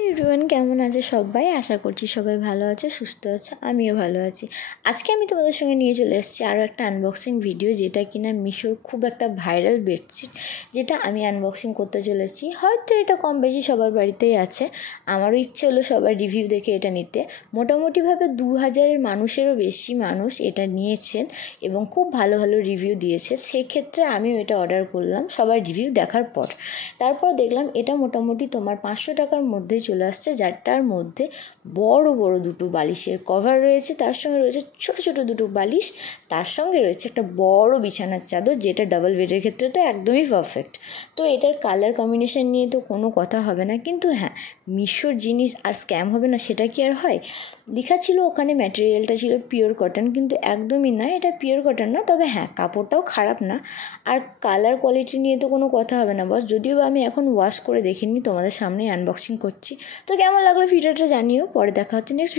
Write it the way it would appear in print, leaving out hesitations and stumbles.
Everyone কেমন আছে সবাই? আশা করছি সবাই ভালো আছে, সুস্থ আছে, আমিও ভালো আছি। আজকে আমি তোমাদের সঙ্গে নিয়ে চলে এসেছি আরও একটা আনবক্সিং ভিডিও, যেটা কিনা মিশোর খুব একটা ভাইরাল বেডশিট, যেটা আমি আনবক্সিং করতে চলেছি। হয়তো এটা কম বেশি সবার বাড়িতেই আছে, আমারও ইচ্ছে হলো সবার রিভিউ দেখে এটা নিতে। মোটামুটিভাবে 2000 মানুষেরও বেশি মানুষ এটা নিয়েছেন এবং খুব ভালো ভালো রিভিউ দিয়েছে। সেক্ষেত্রে আমিও এটা অর্ডার করলাম সবার রিভিউ দেখার পর। তারপর দেখলাম এটা মোটামুটি তোমার 500 টাকার মধ্যেই চলে আসছে, যারটার মধ্যে বড় বড় দুটো বালিশের কভার রয়েছে, তার সঙ্গে রয়েছে ছোট ছোট দুটো বালিশ, তার সঙ্গে রয়েছে একটা বড় বিছানার চাদর, যেটা ডাবল বেডের ক্ষেত্রে তো একদমই পারফেক্ট। তো এটার কালার কম্বিনেশন নিয়ে তো কোনো কথা হবে না, কিন্তু হ্যাঁ, মিশোর জিনিস আর স্ক্যাম হবে না সেটা কি আর হয়? লেখা ছিল ওখানে ম্যাটেরিয়ালটা ছিল পিওর কটন, কিন্তু একদমই না, এটা পিওর কটন না। তবে হ্যাঁ, কাপড়টাও খারাপ না, আর কালার কোয়ালিটি নিয়ে তো কোনো কথা হবে না বস। যদিও আমি এখন ওয়াশ করে দেখিনি, তোমাদের সামনেই আনবক্সিং করছি। তো কেমন লাগলো ভিডিওটা জানিও। পরে দেখা হচ্ছে নেক্সট